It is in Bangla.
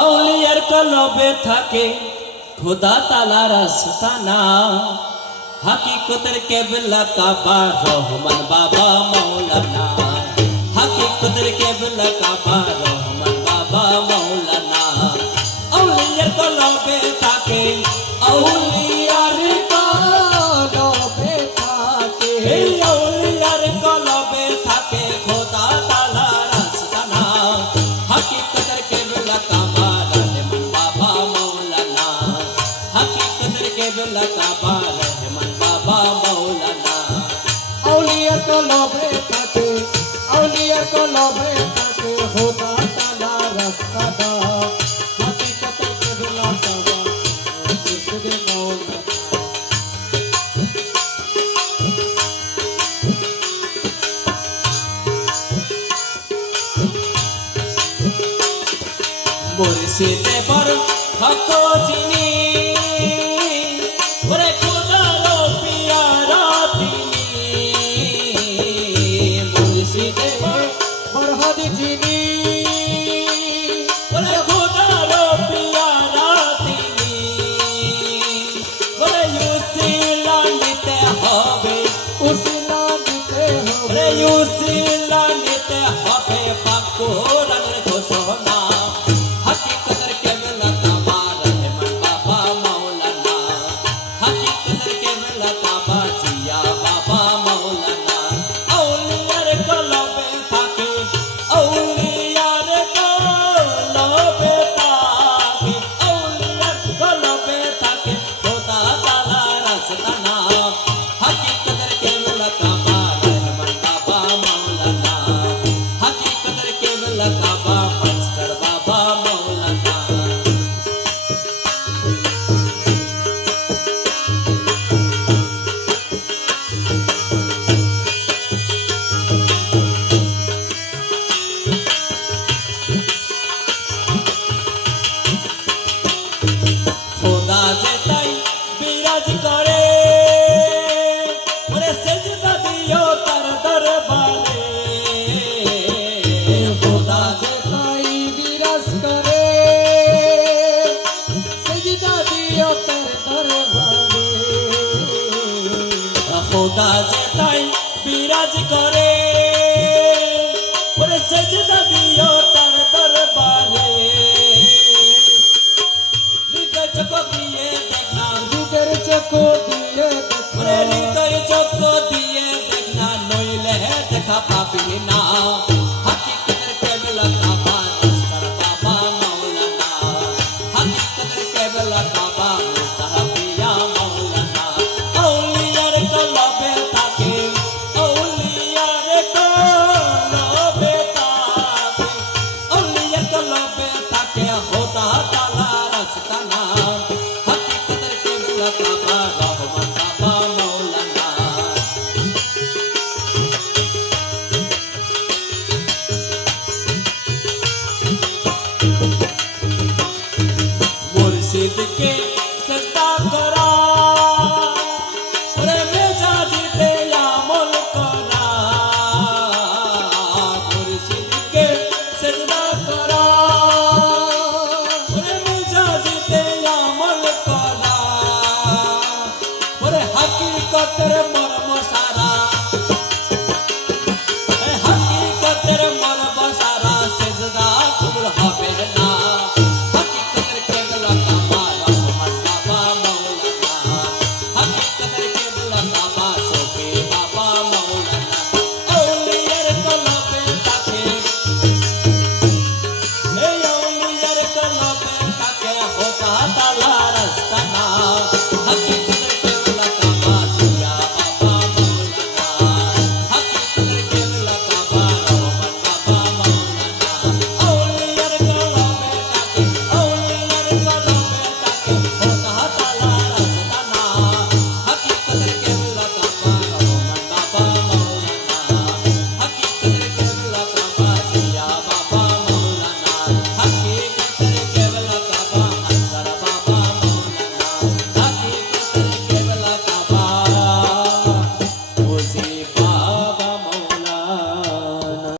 আউলিয়ার কলবে থাকে খোদা তাআলার আস্তানা, হাকিকতের কেবলা কাবা রহমান বাবা মৌলানা, হাকিকতের কেবলা কাবা রহমান বাবা মৌলানা। আউলিয়ার কলবে থাকে, আউলিয়ার কলবে থাকে, এই আউলিয়ার কলবে থাকে খোদা তাআলার আস্তানা, হাকিকতের কেবলা কাবা রহমান বাবা মৌলানা, হাকিকতের কেবলা কাবা রহমান বাবা মৌলানা। আউলিয়ার কলবে থাকে, আউলিয়ার কলবে থাকে খোদা তাআলার রাস্তাটা, হাকিকতের কেবলা কাবা মুর্শিদে মৌলানা। মুর্শিদে বড় হক যিনি, ওরে খোদার পিয়ারা তিনি, মুর্শিদে বরহদ যিনি, ওরে খোদার পিয়ারা তিনি, ওরে উসিলা নিতে হবে, উসিলা দিতে হবে, ওরে উসিলা নিতে হবে পাক কোরআনের ঘোষণা, হাকিকতের কেবলা কাবা রহমান বাবা মৌলানা, হাকিকতের কেবলা কাবা জিয়া বাবা মৌলানা। আউলিয়ার কলবে থাকে, আউলিয়ার কলবে থাকে, আউলিয়ার কলবে থাকে খোদা তাআলার আস্তানা, হাকিকতের কেবলা কাবা রহমান বাবা মৌলানা, হাকিকতের কেবলা কাবা মাস্টার বাবা মৌলানা। খোদা যে তাই বিরাজ করে, ওরে সেজদা দিও তার দরবারে, খোদা যে তাই বিরাজ করে, সেজদা দিও তার দরবারে, খোদা যে তাই বিরাজ করে, ওরে সেজদা দিও তার দরবারে। হৃদয় চোখ দিয়ে দেখনা, যুগের চোখ দিয়ে ওরে দেখা, হৃদয় চোখ দিয়ে দেখনা, নইলে দেখা পাবি না, হাকিকতের কেবলা কাবা মাস্টার বাবা মৌলানা, হাকিকতের কেবলা কাবা মুসাহাবিয়া মৌলানা। আউলিয়ার কলবে থাকে, আউলিয়ার কলবে থাকে, আউলিয়ার কলবে থাকে খোদা তাআলার আস্তানা, হাকিকতের কেবলা কাবা রহমান বাবা মৌলানা। মুর্শিদকে